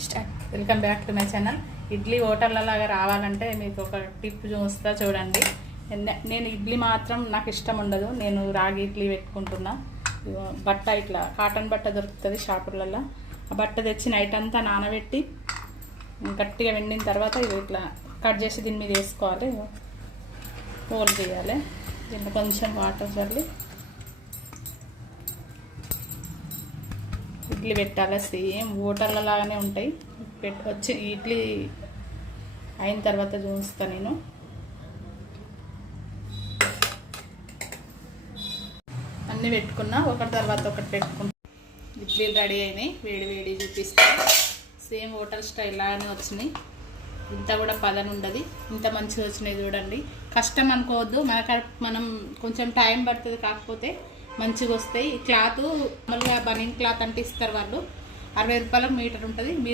Welcome back to my channel. Idli హోటళ్ళ లాగా రావాలంటే మీకు ఒక టిప్ చూస్తా చూడండి. నేను ఇడ్లీ మాత్రం నాకు ఇష్టం ఉండదు. నేను రాగి ఇడ్లీ పెట్టుకుంటున్నా. బట్ట ఇట్లా కాటన్ బట్ట దొరుకుతుంది షాపులలో. ఆ బట్ట తెచ్చి నైట్ అంతా నానబెట్టి గట్టిగా వెండిన తర్వాత ఇది ఇట్లా కట్ చేసి దీని మీద వేసుకోవాలి. హోల్ చేయాలి. దీంట్లో కొంచెం వాటర్ చల్లి ఇడ్లీ పెట్టాలి. సేమ్ హోటళ్ళ లాగానే ఉంటాయి. వచ్చి ఇడ్లీ అయిన తర్వాత చూస్తాను నేను. అన్నీ పెట్టుకున్నా, ఒకటి తర్వాత ఒకటి పెట్టుకుంటా. ఇడ్లీలు రెడీ అయినాయి. వేడి వేడి చూపిస్తాను. సేమ్ హోటల్ స్టైల్ లాగానే వచ్చినాయి. ఇంత కూడా పదన ఉండదు. ఇంత మంచిగా వచ్చినాయి చూడండి. కష్టం అనుకోవద్దు. మనం కొంచెం టైం పడుతుంది, కాకపోతే మంచిగా వస్తాయి. ఈ క్లాత్ మామూలుగా బనీన్ క్లాత్ అంటే ఇస్తారు వాళ్ళు. 60 రూపాయలకు మీటర్ ఉంటుంది. మీరు